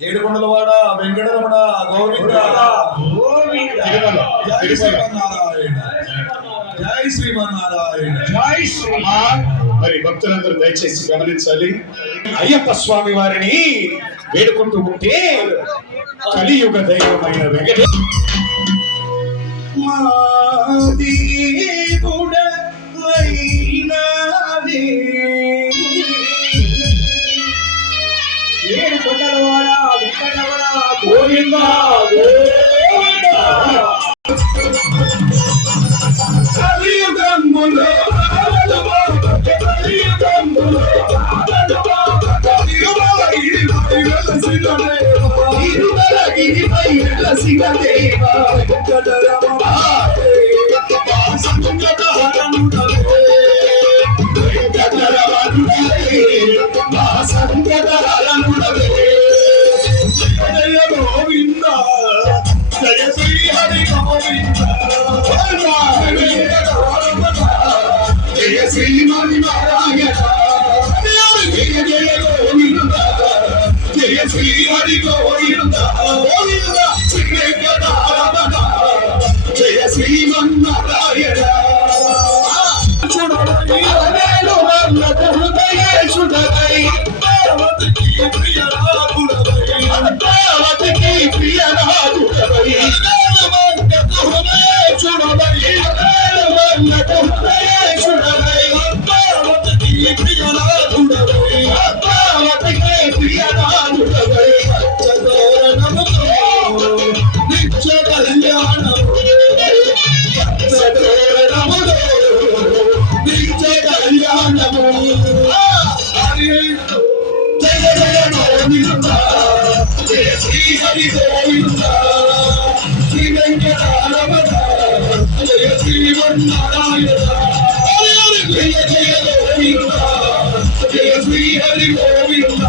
ఏడుకొండలవాడ వెంకటరమణ గోవింద గోవింద జై శ్రీమన్నారాయణ జై శ్రీమన్నారాయణ జై శ్రీమాన్. మరి భక్తులందరూ దయచేసి గమనించాలి. అయ్యప్ప స్వామి వారిని వేడుకుంటూ ఉంటే కలియుగ దైవమైన వెంకటే ఏడు కొండలవాడ వెంకటరమణ గోవింద కలియుగములో గోవింద జయ శ్రీ హరి గోవింద జయ శ్రీమన్నారాయణ జయ జయ గోవింద జయ శ్రీ హరి గోవింద గోవింద శ్రీరమణ జయ శ్రీమన్నారాయణ జయ శ్రీ హరి గోవింద శ్రీ వెంకటరమణ జయ శ్రీమన్నారాయణ జయ జయ గోవింద జయ శ్రీ హరి గోవింద